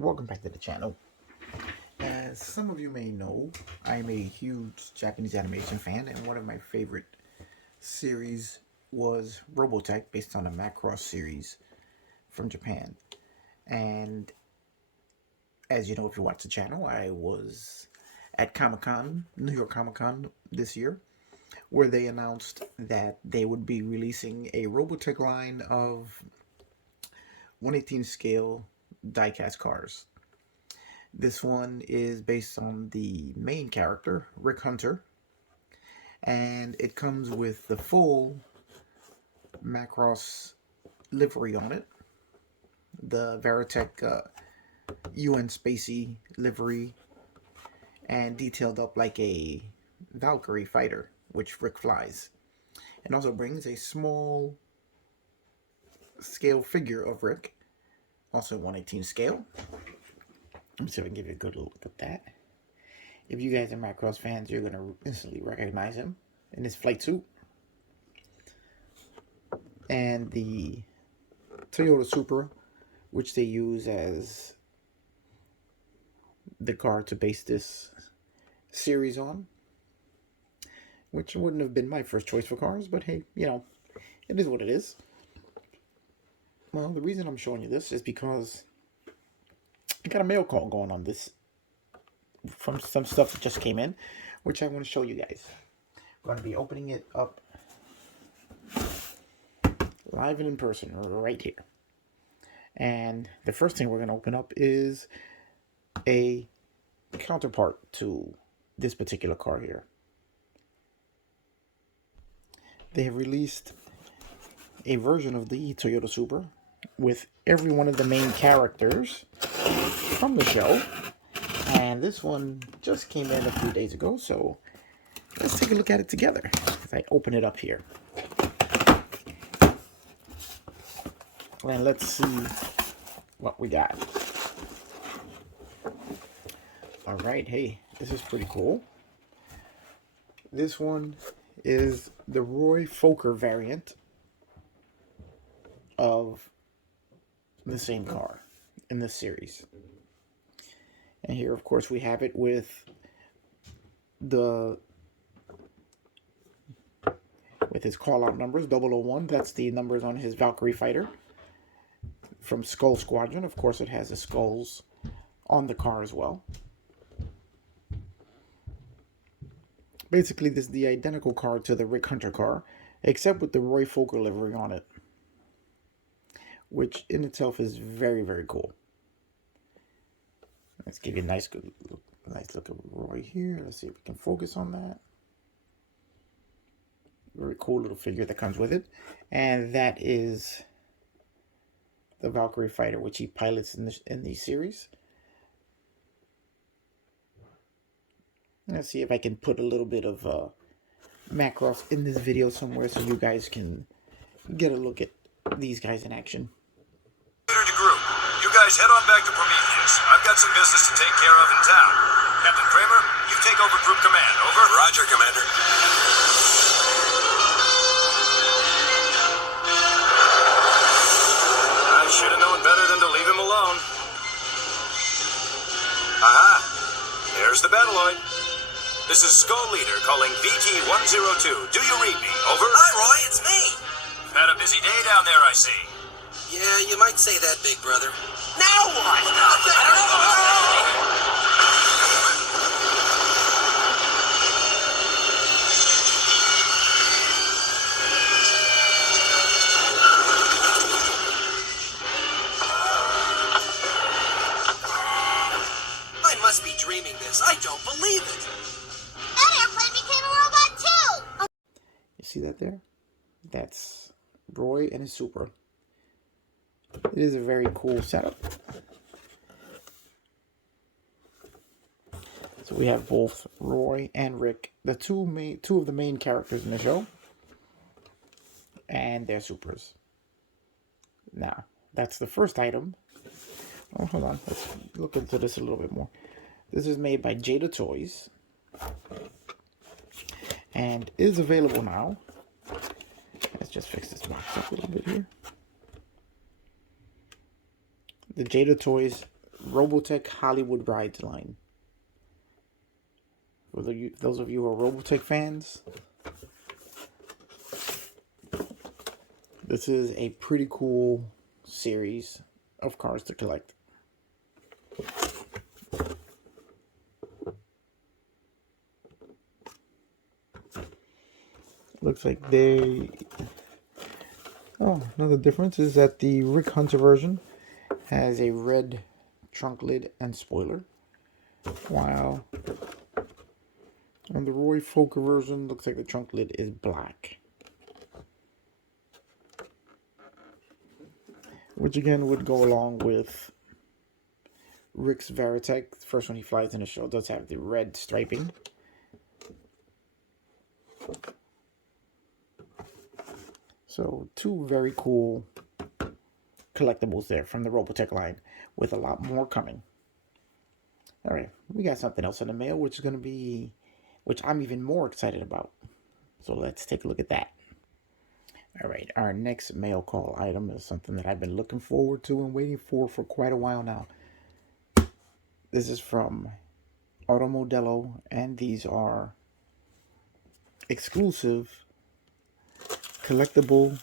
welcome back to the channel. As some of you may know, I'm a huge Japanese animation fan, and one of my favorite series was Robotech, based on a Macross series from Japan. And as you know, if you watch the channel, I was at Comic-Con, New York Comic-Con this year, where they announced that they would be releasing a Robotech line of 1/18 scale die-cast cars. This one is based on the main character, Rick Hunter, and it comes with the full Macross livery on it, the Veritech UN Spacey livery, and detailed up like a Valkyrie fighter, which Rick flies. It also brings a small scale figure of Rick, also 1/18 scale. Let me see if I can give you a good look at that. If you guys are Macross fans, you're going to instantly recognize him in his flight suit. And the Toyota Supra, which they use as the car to base this series on. Which wouldn't have been my first choice for cars, but hey, you know, it is what it is. Well, the reason I'm showing you this is because I got a mail call going on this from some stuff that just came in, which I want to show you guys. I'm going to be opening it up live and in person right here. And the first thing we're going to open up is a counterpart to this particular car here. They have released a version of the Toyota Supra with every one of the main characters from the show, and this one just came in a few days ago, so let's take a look at it together as I open it up here. And let's see what we got. Alright, hey, this is pretty cool. This one is the Roy Fokker variant of the same car in this series. And here, of course, we have it with his call-out numbers, 001. That's the numbers on his Valkyrie fighter from Skull Squadron. Of course, it has the skulls on the car as well. Basically, this is the identical car to the Rick Hunter car, except with the Roy Fokker livery on it, which in itself is very, very cool. Let's give you a nice look at Roy here. Let's see if we can focus on that. Very cool little figure that comes with it. And that is the Valkyrie fighter, which he pilots in the series. Let's see if I can put a little bit of Macross in this video somewhere so you guys can get a look at these guys in action. You guys head on back to Prometheus. I've got some business to take care of in town. Captain Kramer, you take over group command. Over. Roger, Commander. I should have known better than to leave him alone. Aha! There's the Battloid. This is Skull Leader calling VT-102. Do you read me? Over. Hi, Roy. It's me. Had a busy day down there, I see. Yeah, you might say that, big brother. Now what? I must be dreaming this. I don't believe it. That airplane became a robot too! You see that there? That's Roy and his Supra. It is a very cool setup. So we have both Roy and Rick, the two of the main characters in the show, and their Supras. Now, that's the first item. Oh, hold on. Let's look into this a little bit more. This is made by Jada Toys and is available now. Let's just fix this box up a little bit here. The Jada Toys Robotech Hollywood Rides line. For those of you who are Robotech fans, this is a pretty cool series of cars to collect. Looks like they... Oh, another difference is that the Rick Hunter version has a red trunk lid and spoiler, while on the Roy Fokker version, looks like the trunk lid is black. Which again would go along with Rick's Veritech. The first one he flies in the show does have the red striping. So two very cool collectibles there from the Robotech line, with a lot more coming. Alright, we got something else in the mail, which I'm even more excited about. So let's take a look at that. Alright, our next mail call item is something that I've been looking forward to and waiting for quite a while now. This is from Automodello, and these are exclusive collectible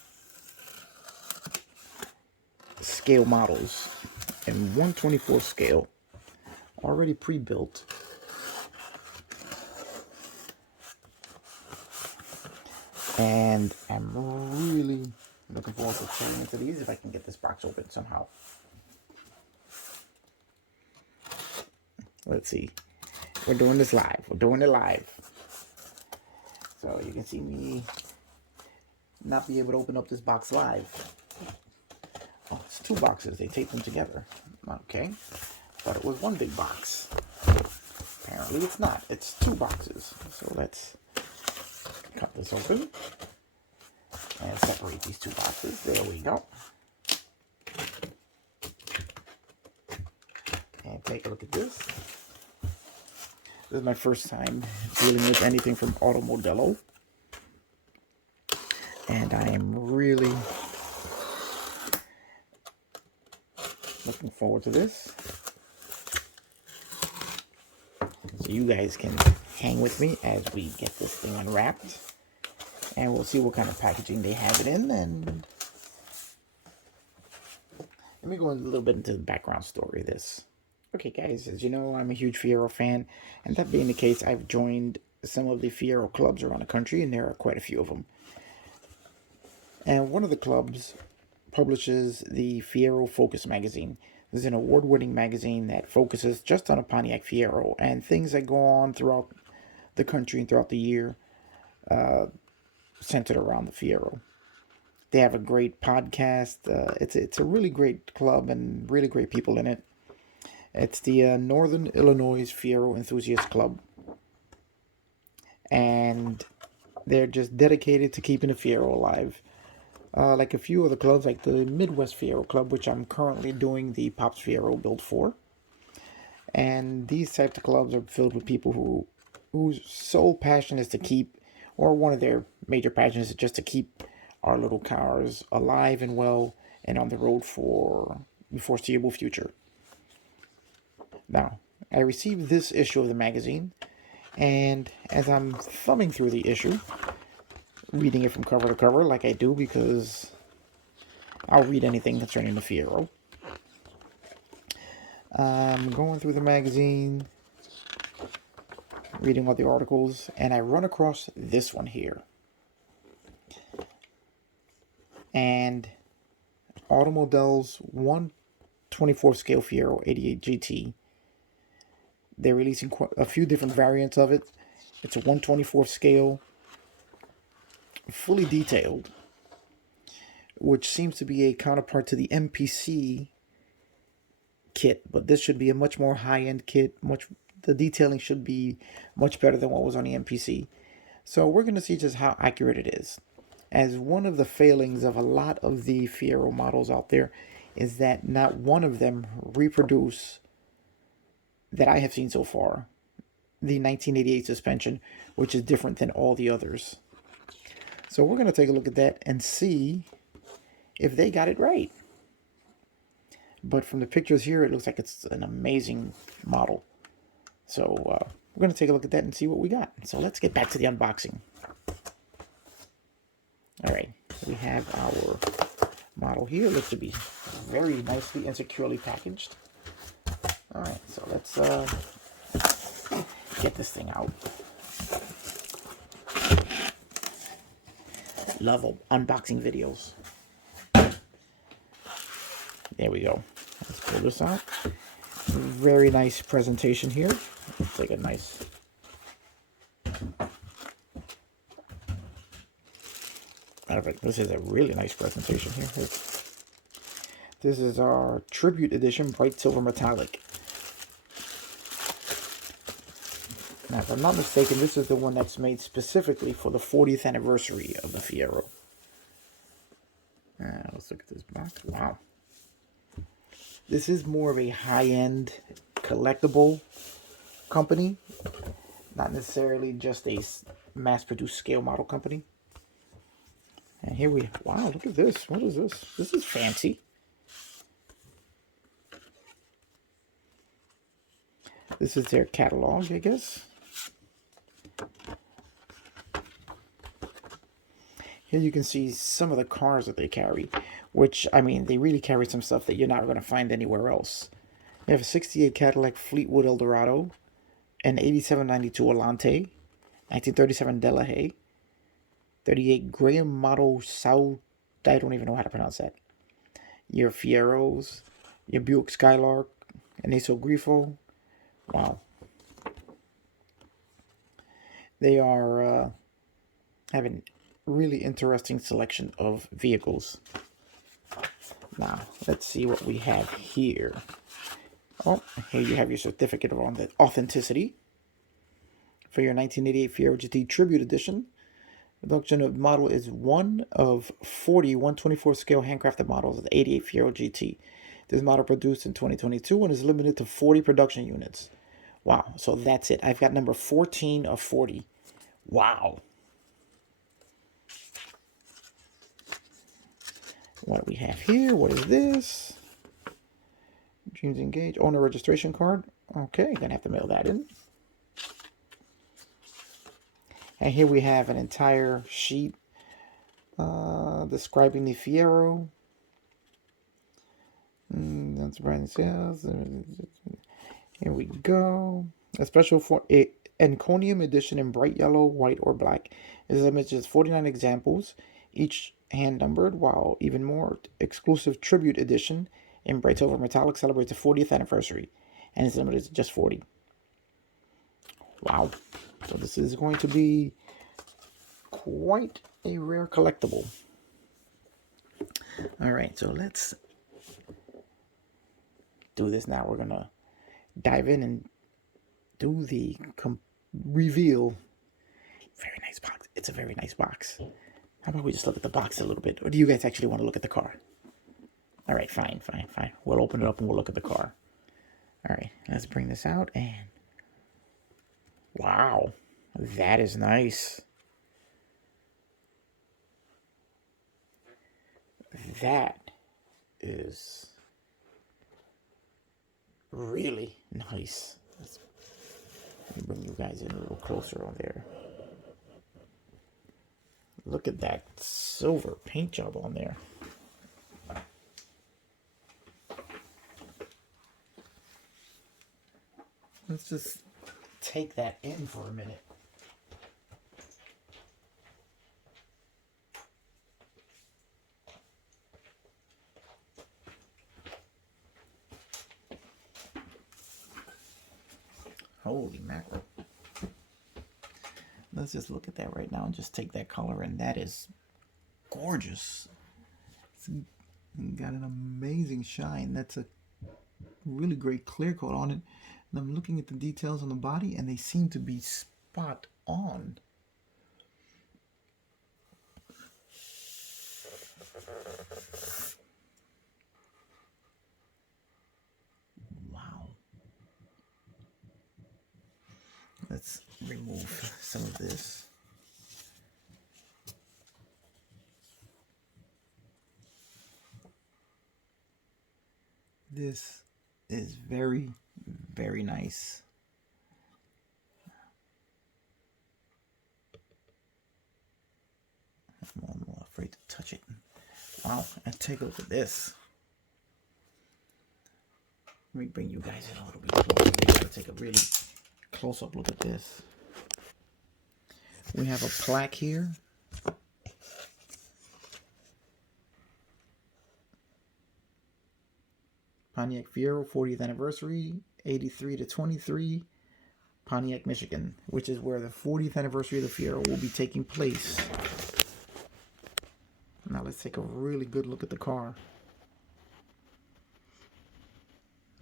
scale models in 1/24 scale, already pre-built. And I'm really looking forward to tearing into these if I can get this box open somehow. Let's see. We're doing this live. We're doing it live. So you can see me not be able to open up this box live. Oh, it's two boxes. They taped them together. Okay. Thought it was one big box. Apparently it's not. It's two boxes. So let's cut this open and separate these two boxes. There we go. And take a look at this. This is my first time dealing with anything from Automodello, and I am really looking forward to this. So you guys can hang with me as we get this thing unwrapped, and we'll see what kind of packaging they have it in. And let me go a little bit into the background story of this. Okay guys, as you know, I'm a huge Fiero fan, and that being the case, I've joined some of the Fiero clubs around the country, and there are quite a few of them. And one of the clubs publishes the Fiero Focus magazine. This is an award-winning magazine that focuses just on a Pontiac Fiero and things that go on throughout the country and throughout the year, centered around the Fiero. They have a great podcast. It's a really great club and really great people in it. It's the Northern Illinois Fiero Enthusiast Club, and they're just dedicated to keeping the Fiero alive. Like a few other clubs, like the Midwest Fiero Club, which I'm currently doing the Pops Fiero build for. And these types of clubs are filled with people whose sole passion is to keep, or one of their major passions is just to keep our little cars alive and well and on the road for the foreseeable future. Now, I received this issue of the magazine, and as I'm thumbing through the issue, reading it from cover to cover like I do, because I'll read anything concerning the Fiero. I'm going through the magazine, reading all the articles, and I run across this one here. And Automodello's 1/24 scale Fiero 88 GT. They're releasing a few different variants of it. It's a 1/24 scale, fully detailed, which seems to be a counterpart to the MPC kit, but this should be a much more high-end kit. The detailing should be much better than what was on the MPC. So we're going to see just how accurate it is. As one of the failings of a lot of the Fiero models out there is that not one of them reproduce, that I have seen so far, the 1988 suspension, which is different than all the others. So we're going to take a look at that and see if they got it right. but from the pictures here, it looks like it's an amazing model. So we're going to take a look at that and see what we got. So let's get back to the unboxing. All right, we have our model here. It looks to be very nicely and securely packaged. All right, so let's get this thing out. Love unboxing videos. There we go. Let's pull this out. Very nice presentation here. Let's take a nice... Matter of fact, this is a really nice presentation here. This is our Tribute Edition Bright Silver Metallic. Now, if I'm not mistaken, this is the one that's made specifically for the 40th anniversary of the Fiero. Let's look at this box. Wow. This is more of a high-end collectible company, not necessarily just a mass-produced scale model company. And here we, wow, look at this. What is this? This is fancy. This is their catalog, I guess. Here you can see some of the cars that they carry, which, I mean, they really carry some stuff that you're not going to find anywhere else. They have a 68 Cadillac Fleetwood Eldorado, an 8792 Alante, 1937 Delahaye, 38 Graham Model South, I don't even know how to pronounce that. Your Fieros, your Buick Skylark, an Aso Grifo. Wow. They are having really interesting selection of vehicles. Now, let's see what we have here. Oh, here you have your certificate of authenticity for your 1988 Fiero GT Tribute Edition. The production of model is one of 40 1/24 scale handcrafted models of the 88 Fiero GT. This model produced in 2022 and is limited to 40 production units. Wow, so that's it. I've got number 14 of 40. Wow. What do we have here? What is this? Dreams Engage. Owner registration card. Okay, gonna have to mail that in. And here we have an entire sheet describing the Fiero. That's brand sales. Here we go. A special for Enconium edition in bright yellow, white, or black. This image is 49 examples, each hand numbered, while even more exclusive Tribute Edition in bright silver metallic celebrates the 40th anniversary, and it's limited to just 40. Wow. So this is going to be quite a rare collectible. All right, so let's do this now. We're going to dive in and do the reveal. Very nice box. It's a very nice box. How about we just look at the box a little bit? Or do you guys actually want to look at the car? All right, fine. We'll open it up and we'll look at the car. All right, let's bring this out and... Wow, that is nice. That is really nice. Let me bring you guys in a little closer on there. Look at that silver paint job on there. Let's just take that in for a minute. Holy mackerel. Let's just look at that right now and just take that color, and that is gorgeous. It's got an amazing shine. That's a really great clear coat on it. And I'm looking at the details on the body, and they seem to be spot on. Wow. Let's remove some of this. This is very, very nice. I'm afraid to touch it. Wow, and take a look at this. Let me bring you guys in a little bit closer. We gotta take a really close-up look at this. We have a plaque here. Pontiac Fiero 40th anniversary, 83 to 23, Pontiac, Michigan, which is where the 40th anniversary of the Fiero will be taking place. Now let's take a really good look at the car.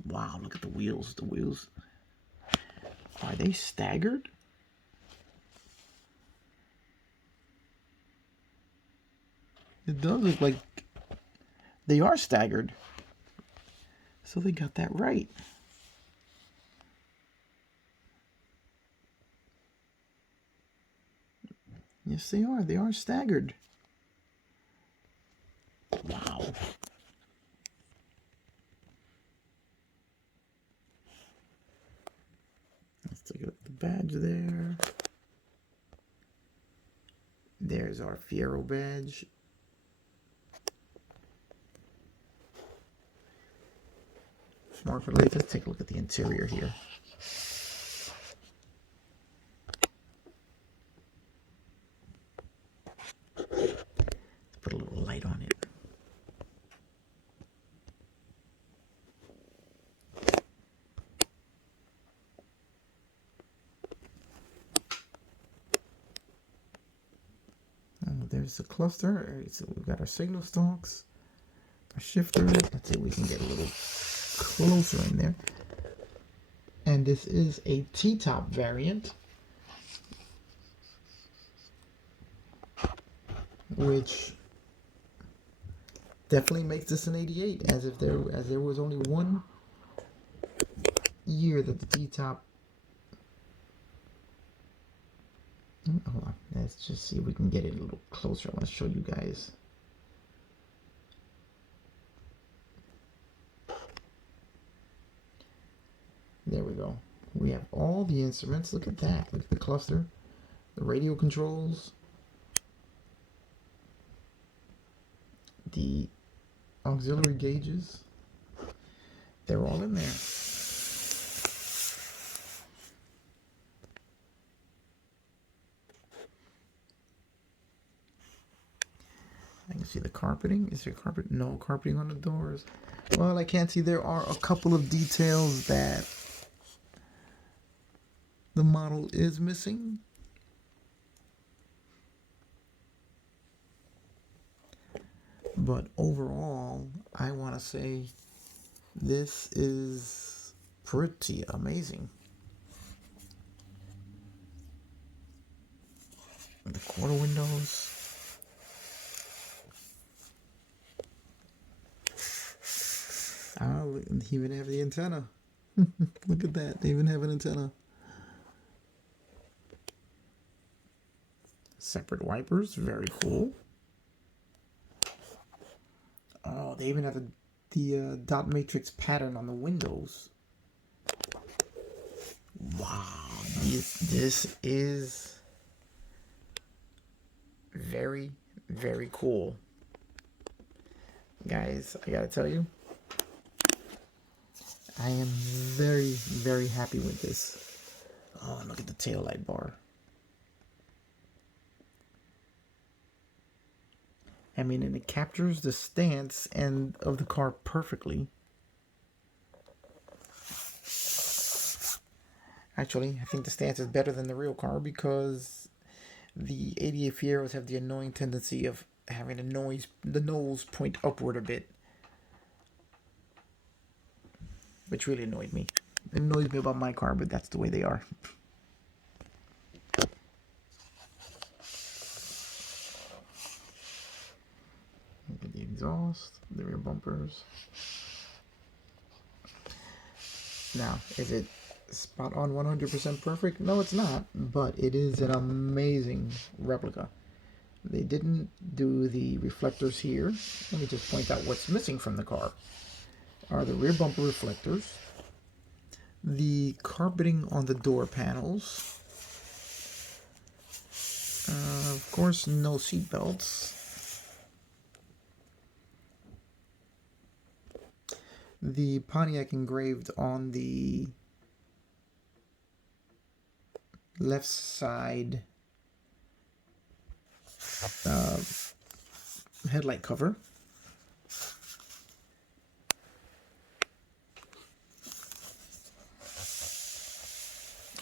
Wow, look at the wheels. The wheels, are they staggered? It does look like they are staggered. So they got that right. Yes, they are. They are staggered. Wow. Let's take a look at the badge there. There's our Fiero badge. Smart related. Let's take a look at the interior here. Let's put a little light on it. Oh, there's the cluster. All right, so we've got our signal stalks, our shifter. Let's see if we can get a little closer in there. And this is a T-top variant, which definitely makes this an 88, as there was only 1 year that the T-top. Hold on, let's just see if we can get it a little closer. I want to show you guys. There we go. We have all the instruments. Look at that. Look at the cluster, the radio controls, the auxiliary gauges. They're all in there. I can see the carpeting. Is there carpet? No carpeting on the doors. Well, I can't see. There are a couple of details that the model is missing. But overall, I want to say this is pretty amazing. The quarter windows. Oh, they even have the antenna. Look at that. They even have an antenna. Separate wipers. Very cool. Oh, they even have the dot matrix pattern on the windows. Wow. This is very, very cool. Guys, I gotta tell you, I am very, very happy with this. Oh, and look at the taillight bar. I mean, and it captures the stance and of the car perfectly. Actually, I think the stance is better than the real car because the 88 Fieros have the annoying tendency of having the nose point upward a bit, which really annoyed me. It annoys me about my car, but that's the way they are. Look at the exhaust, the rear bumpers. Now, is it spot on 100% perfect? No, it's not, but it is an amazing replica. They didn't do the reflectors here. Let me just point out what's missing from the car. are the rear bumper reflectors, the carpeting on the door panels, of course no seat belts, the Pontiac engraved on the left side headlight cover,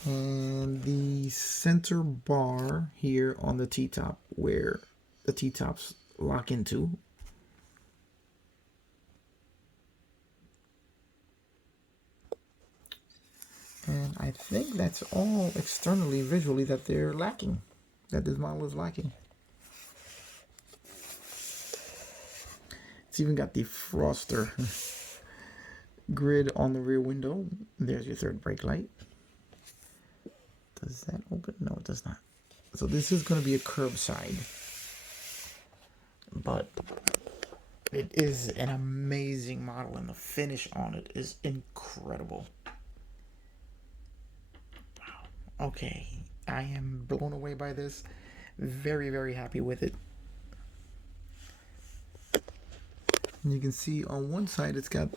and the center bar here on the T-top where the T-tops lock into. And I think that's all externally, visually, that they're lacking, that this model is lacking. It's even got the Froster grid on the rear window. There's your third brake light. Does that open? No, it does not. So this is going to be a curbside, but it is an amazing model, and the finish on it is incredible. Wow. Okay, I am blown away by this. Very, very happy with it. And you can see on one side it's got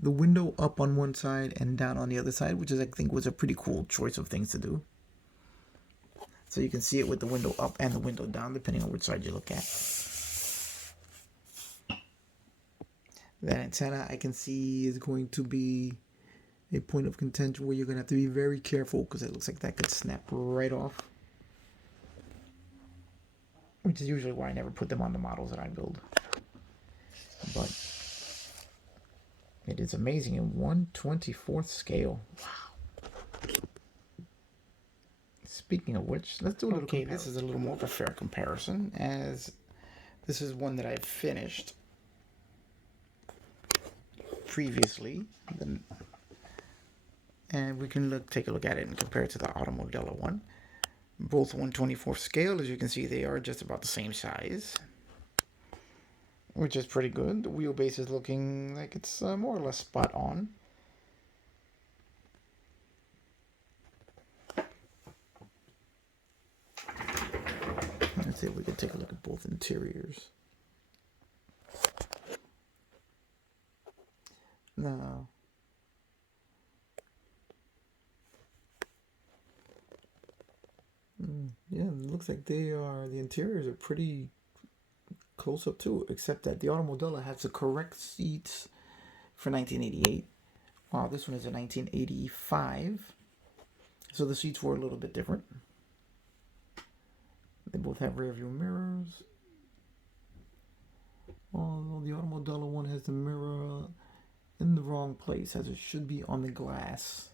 the window up on one side and down on the other side, which is, I think, was a pretty cool choice of things to do. So you can see it with the window up and the window down, depending on which side you look at. That antenna, I can see, is going to be a point of contention where you're going to have to be very careful, because it looks like that could snap right off. Which is usually why I never put them on the models that I build. But it is amazing in 1/24th scale. Wow. Speaking of which, let's do a little comparison. This is a little more of a fair comparison, as this is one that I've finished previously. And we can take a look at it and compare it to the Automodello one. Both 1/24th scale, as you can see, they are just about the same size, which is pretty good. The wheelbase is looking like it's more or less spot on. Let's see if we can take a look at both interiors. Now, yeah, it looks like the interiors are pretty close up too, except that the Automodello has the correct seats for 1988. Wow, this one is a 1985. So the seats were a little bit different. They both have rear view mirrors. Although the Automodello one has the mirror in the wrong place, as it should be on the glass.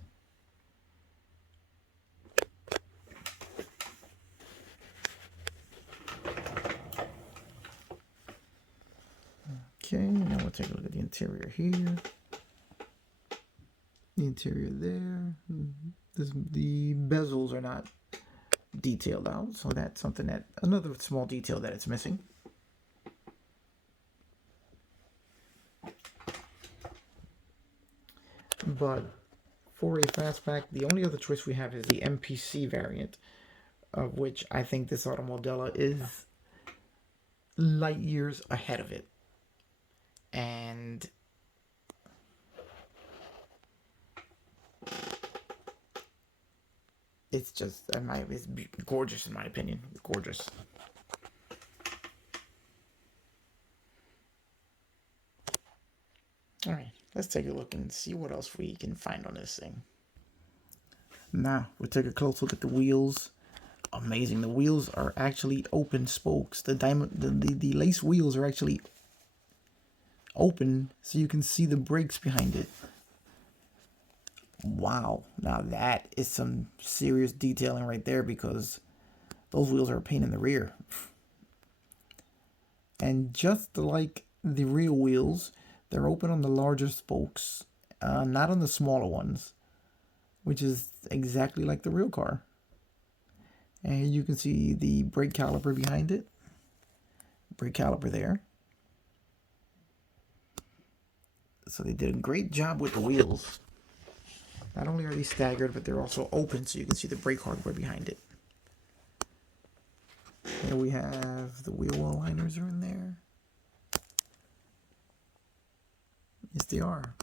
Okay, now we'll take a look at the interior here. The interior there. The bezels are not detailed out, so that's something that, another small detail that it's missing. But for a fastback, the only other choice we have is the MPC variant, of which I think this Automodello is light years ahead of it. And it's just, it's gorgeous in my opinion. Gorgeous. All right, let's take a look and see what else we can find on this thing. Now, we'll take a close look at the wheels. Amazing. The wheels are actually open spokes. The lace wheels are actually open, so you can see the brakes behind it. Wow, now that is some serious detailing right there, because those wheels are a pain in the rear. And just like the rear wheels, they're open on the larger spokes, not on the smaller ones, which is exactly like the real car. And you can see the brake caliper behind it. Brake caliper there. So they did a great job with the wheels. Not only are they staggered, but they're also open so you can see the brake hardware behind it. Here we have the wheel well liners are in there. Yes, they are.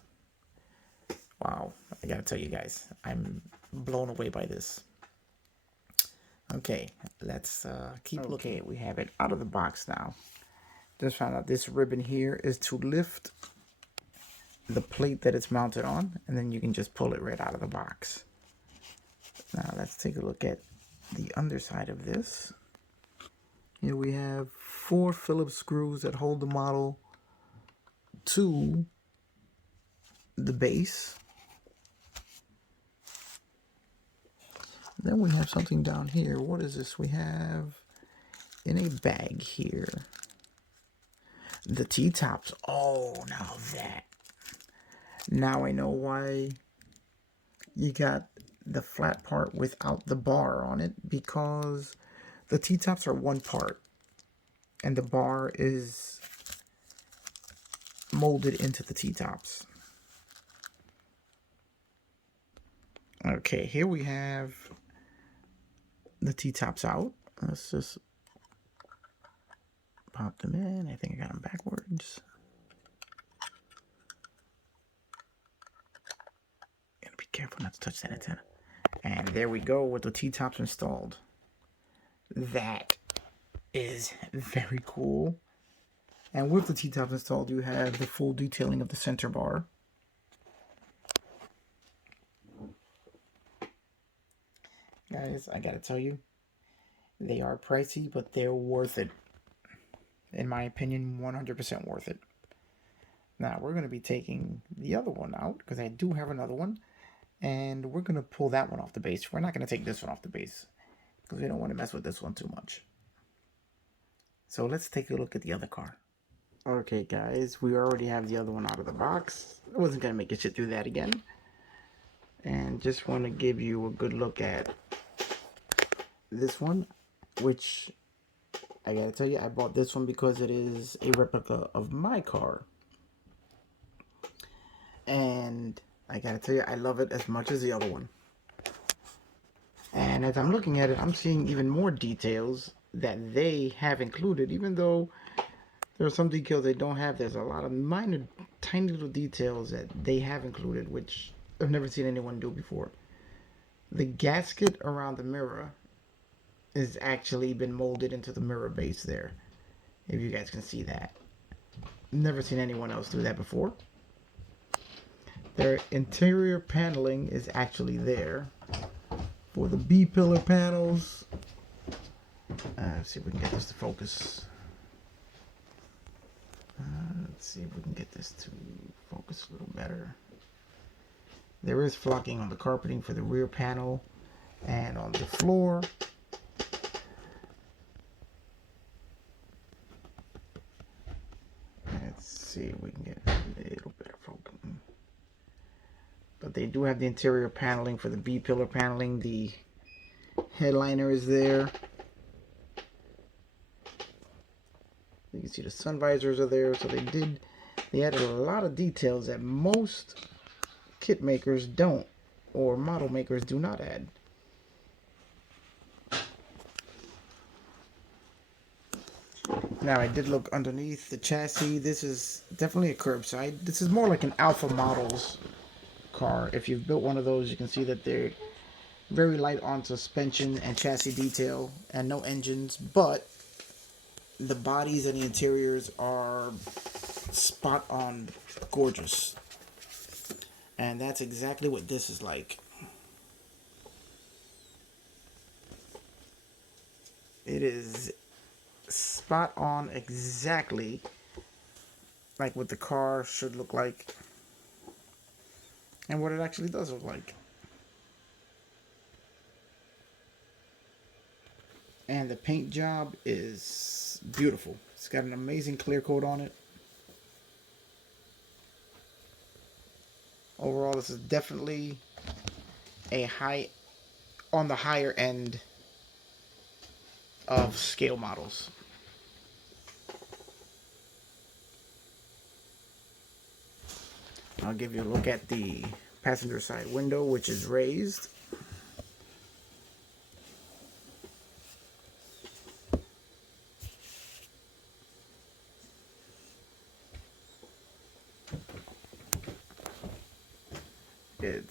Wow, I gotta tell you guys, I'm blown away by this. Okay, let's keep looking. We have it out of the box now. Just found out this ribbon here is to lift the plate that it's mounted on, and then you can just pull it right out of the box. Now let's take a look at the underside of this. Here we have 4 Phillips screws that hold the model to the base. Then we have something down here. What is this? We have in a bag here the T-tops. Oh, now I know why you got the flat part without the bar on it, because the T-tops are one part and the bar is molded into the T-tops. Okay, here we have the T-tops out. Let's just pop them in. I think I got them backwards. Gotta be careful not to touch that antenna. And there we go with the T-tops installed. That is very cool. And with the T-tops installed, you have the full detailing of the center bar. Guys, I gotta tell you, they are pricey, but they're worth it. In my opinion, 100% worth it. Now, we're going to be taking the other one out, because I do have another one. And we're going to pull that one off the base. We're not going to take this one off the base, because we don't want to mess with this one too much. So let's take a look at the other car. Okay, guys, we already have the other one out of the box. I wasn't going to make it sit through that again. And just want to give you a good look at this one, which I gotta tell you, I bought this one because it is a replica of my car. And I gotta tell you, I love it as much as the other one. And as I'm looking at it, I'm seeing even more details that they have included. Even though there are some details they don't have, there's a lot of minor, tiny little details that they have included, which I've never seen anyone do before. The gasket around the mirror is actually been molded into the mirror base there. If you guys can see that. Never seen anyone else do that before. Their interior paneling is actually there for the B-pillar panels. Let's see if we can get this to focus. Let's see if we can get this to focus a little better. There is flocking on the carpeting for the rear panel and on the floor. Let's see if we can get a little bit of focus. But they do have the interior paneling for the B-pillar paneling. The headliner is there. You can see the sun visors are there. So they added a lot of details that most kit makers don't, or model makers do not add. Now, I did look underneath the chassis. This is definitely a curbside. This is more like an Alpha Models car. If you've built one of those, you can see that they're very light on suspension and chassis detail and no engines, but the bodies and the interiors are spot on gorgeous. And that's exactly what this is like. It is spot on exactly like what the car should look like and what it actually does look like. And the paint job is beautiful. It's got an amazing clear coat on it. Overall, this is definitely on the higher end of scale models. I'll give you a look at the passenger side window, which is raised.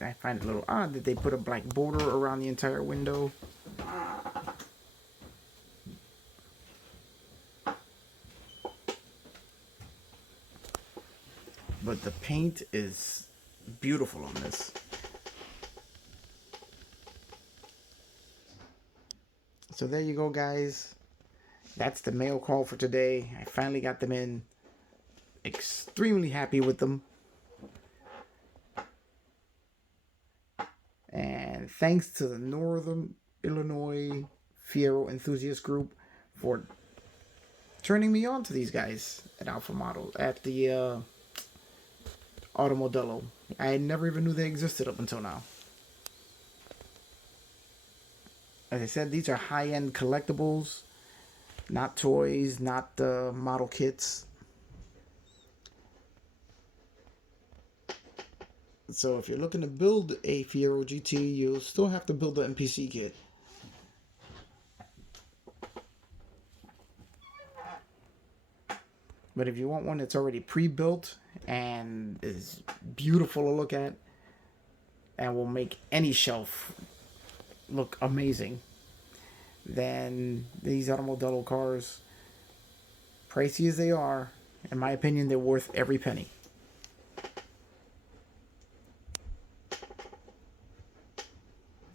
I find it a little odd that they put a black border around the entire window. But the paint is beautiful on this. So there you go, guys. That's the mail call for today. I finally got them in. Extremely happy with them. And thanks to the Northern Illinois Fiero enthusiast group for turning me on to these guys at Alpha Model, at the Automodello. I never even knew they existed up until now. As I said, these are high-end collectibles, not toys, not model kits. So if you're looking to build a Fiero GT, you'll still have to build the NPC kit. But if you want one that's already pre-built and is beautiful to look at and will make any shelf look amazing, then these Automodello cars, pricey as they are, in my opinion, they're worth every penny.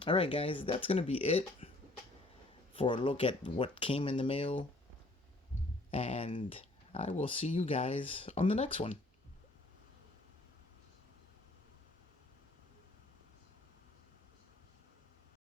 Alright guys, that's going to be it for a look at what came in the mail. And I will see you guys on the next one.